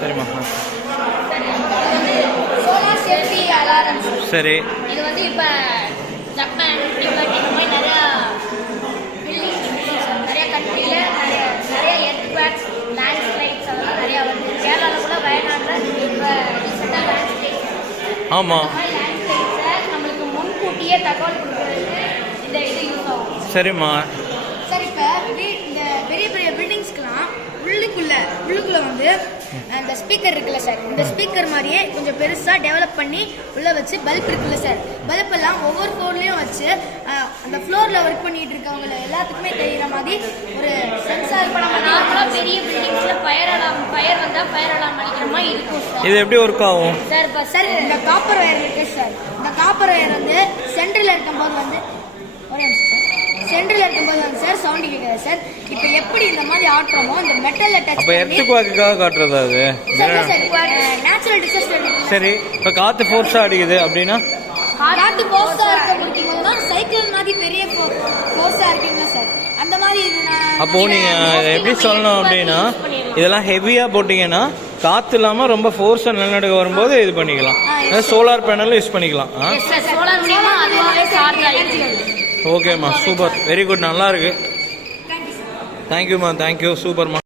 சரிம்மா. Solar safety alarm. சரி. இது வந்து இப்போ ஜப்பான் டிபெட் இந்த மாதிரி நிறைய கண்ட்ரியில் நிறைய எர்த்குவேக்ஸ் லேண்ட் ஸ்லைட்ஸ் அதெல்லாம் நிறையா வருது. கேரளாவில் கூட வயநாட்டில் இப்போ ரீசெண்டாக லேண்ட் ஸ்லைட்ஸ். ஆமாம். லேண்ட் ஸ்லைட்ஸை நம்மளுக்கு முன்கூட்டியே தகவல் கொடுக்குறதுக்கு இந்த இது யூஸ் ஆகும். சரிம்மா. சார் இப்போ இந்த பெரிய பெரிய பில்டிங்ஸ்க்கெலாம் உள்ளுக்குள்ளே வந்து அந்த ஸ்பீக்கர் இருக்குல்ல சார், இந்த ஸ்பீக்கர் மாதிரியே கொஞ்சம் பெருசாக டெவலப் பண்ணி உள்ளே வச்சு பல்ப் இருக்குல்ல சார், பல்பெல்லாம் ஒவ்வொரு ஃப்ளோர்லேயும் வச்சு அந்த ஃப்ளோரில் ஒர்க் பண்ணிட்டு இருக்கவங்க எல்லாத்துக்குமே தெரிகிற மாதிரி ஒரு சென்சார் நார்மலாக பெரிய பில்டிங்ஸில் ஃபயர் வந்தால் ஃபயர் அலாம் அடிக்கிற மாதிரி இருக்கும் சார். இது எப்படி ஒர்க் ஆகும் சார்? இப்போ சார் இந்த காப்பர் ஒயர் இருக்கு சார், இந்த காப்பர் ஒயர் வந்து சென்டரில் இருக்கும்போது வந்து சார் சவுண்ட் கேட்குது சார். இப்போ எப்படி இந்த மாதிரி ஆட்டுறோமோ இந்த மெட்டலில் டச் அப்போ எர்த்குவேக்காக காட்டுறதா அது? Natural disaster. சரி. இப்போ காற்று ஃபோர்ஸாக அடிக்குது அப்படின்னா காற்று ஃபோர்ஸாக இருக்க பிடிக்கும் போது சைக்கிள் மாதிரி பெரிய ஃபோர்ஸாக இருக்குங்களா சார், அந்த மாதிரி. அப்போ நீங்கள் எப்படி சொல்லணும் அப்படின்னா இதெல்லாம் ஹெவியாக போட்டிங்கன்னா காற்று இல்லாமல் ரொம்ப ஃபோர்ஸாக நிலநடுக்க வரும்போது இது பண்ணிக்கலாம். சோலார் பேனலும் யூஸ் பண்ணிக்கலாம். ஓகேம்மா, சூப்பர், வெரி குட், நல்லா இருக்கு. தேங்க்யூம்மா, தேங்க்யூ, சூப்பர்மா.